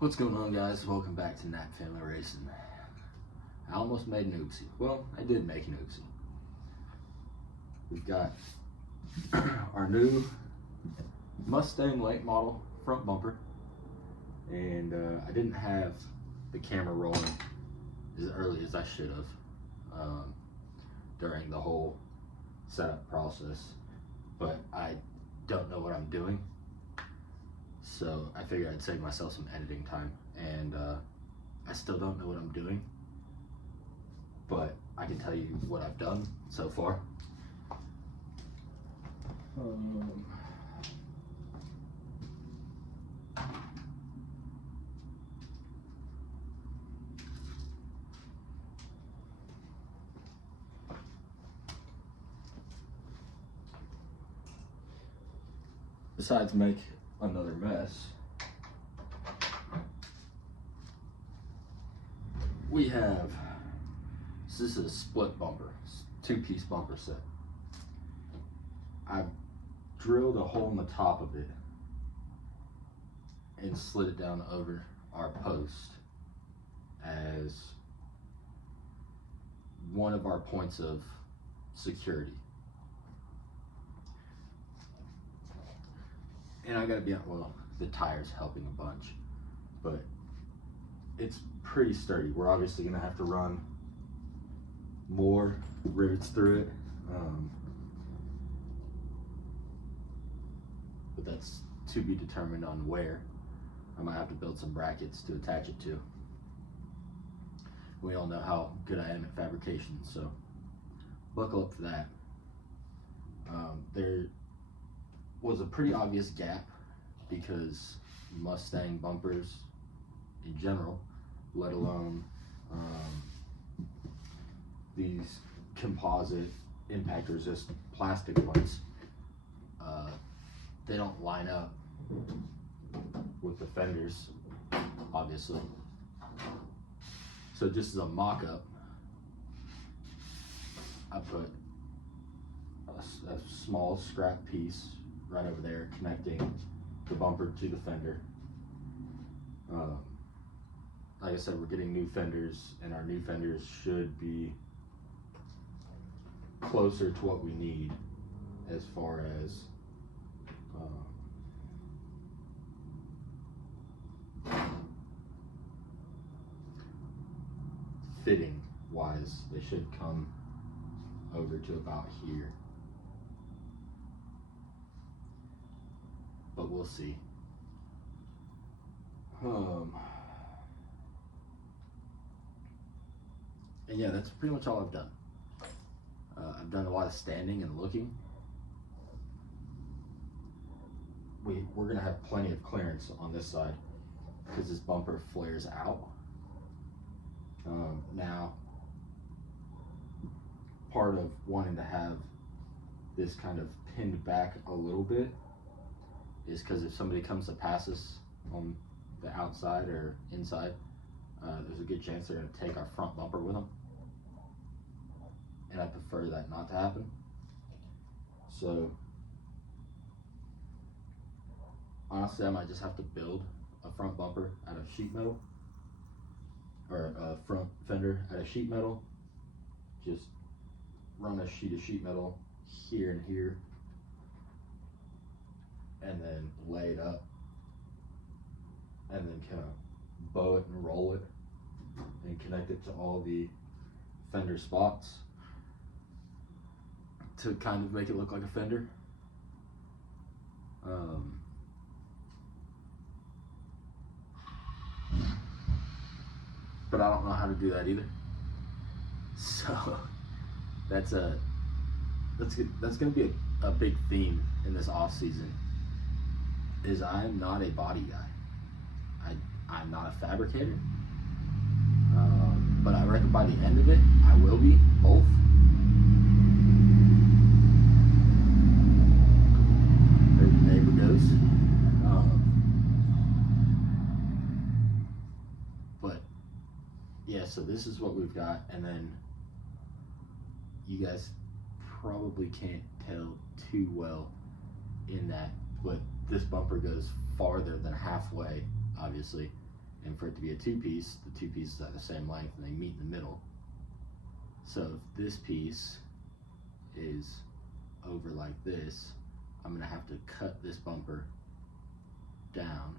What's going on, guys? Welcome back to Nap Family Racing. I almost made an oopsie. Well, I did make an oopsie. We've got our new Mustang late model front bumper, and I didn't have the camera rolling as early as I should have during the whole setup process, but I don't know what I'm doing. So I figured I'd save myself some editing time, and I still don't know what I'm doing, but I can tell you what I've done so far. Besides make another mess, we have, this is a split bumper, two-piece bumper set. I've drilled a hole in the top of it and slid it down over our post as one of our points of security. And I gotta be honest, well, the tire's helping a bunch, but it's pretty sturdy. We're obviously gonna have to run more rivets through it, but that's to be determined on where. I might have to build some brackets to attach it to. We all know how good I am at fabrication, so buckle up for that. There was a pretty obvious gap because Mustang bumpers in general, let alone these composite impact resist plastic ones, they don't line up with the fenders, obviously. So just as a mock-up, I put a small scrap piece right over there connecting the bumper to the fender. Like I said, we're getting new fenders, and our new fenders should be closer to what we need as far as fitting wise. They should come over to about here, but we'll see. And yeah, that's pretty much all I've done. I've done a lot of standing and looking. We're gonna have plenty of clearance on this side because this bumper flares out. Now, part of wanting to have this kind of pinned back a little bit is because if somebody comes to pass us on the outside or inside, there's a good chance they're going to take our front bumper with them, and I prefer that not to happen. So honestly, I might just have to build a front bumper out of sheet metal, or a front fender out of sheet metal. Just run a sheet of sheet metal here and here, and then lay it up, and then kind of bow it and roll it and connect it to all the fender spots to kind of make it look like a fender. But I don't know how to do that either. So that's gonna be a big theme in this off season. Is I'm not a body guy. I'm not a fabricator. But I reckon by the end of it, I will be both. There the neighbor goes. But yeah, so this is what we've got, and then you guys probably can't tell too well in that, but this bumper goes farther than halfway, obviously, And for it to be a two-piece, the two pieces are the same length and they meet in the middle. So if this piece is over like this, I'm gonna have to cut this bumper down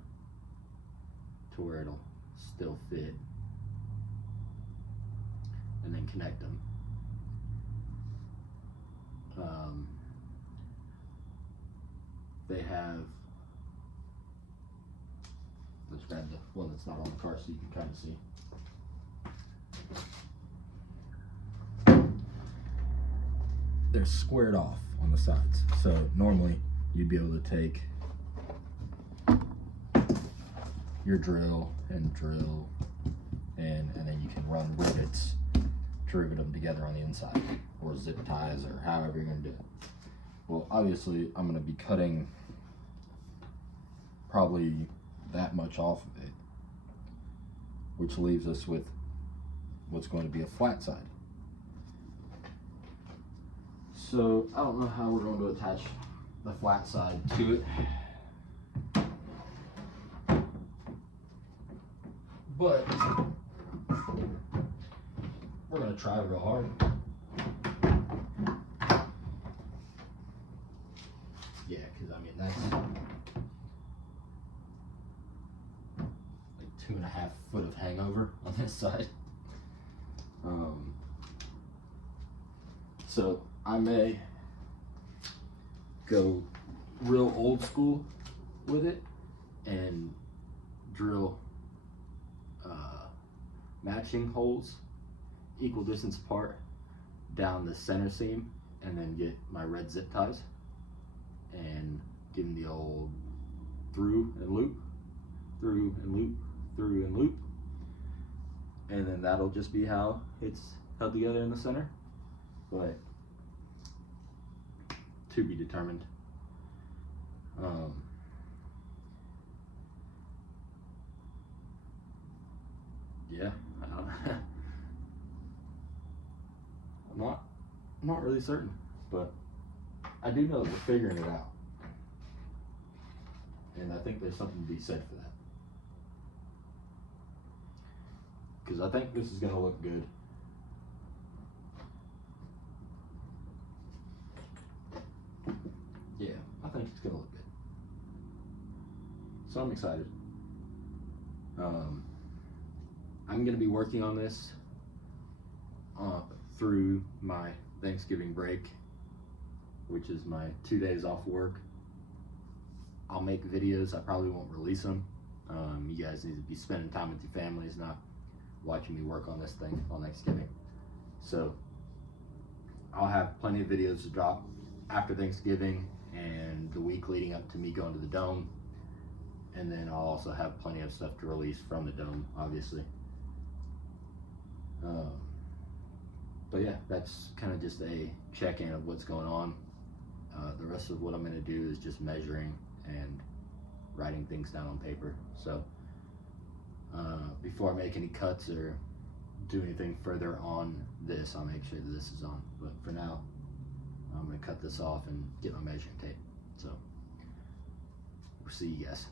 to where it'll still fit, and then connect them. They have, let's grab the one that's not on the car so you can kind of see. They're squared off on the sides. So normally you'd be able to take your drill and then you can run rivets to rivet them together on the inside, or zip ties, or however you're going to do it. Well, obviously I'm going to be cutting probably that much off of it, which leaves us with what's going to be a flat side. So I don't know how we're going to attach the flat side to it, but we're going to try real hard. Yeah, because I mean that's like 2.5 foot of hangover on this side. So I may go real old school with it and drill matching holes equal distance apart down the center seam, and then get my red zip ties and give them the old through and loop, through and loop, through and loop, and then that'll just be how it's held together in the center. But to be determined. Yeah, I'm not really certain, but I do know that we're figuring it out, and I think there's something to be said for that, because I think this is going to look good. Yeah, I think it's going to look good, so I'm excited. I'm going to be working on this through my Thanksgiving break, which is my 2 days off work. I'll make videos. I probably won't release them. You guys need to be spending time with your families, not watching me work on this thing on Thanksgiving. So I'll have plenty of videos to drop after Thanksgiving and the week leading up to me going to the Dome. And then I'll also have plenty of stuff to release from the Dome, obviously. But yeah, that's kind of just a check-in of what's going on. The rest of what I'm going to do is just measuring and writing things down on paper. So before I make any cuts or do anything further on this, I'll make sure that this is on. But for now, I'm going to cut this off and get my measuring tape. So we'll see you guys.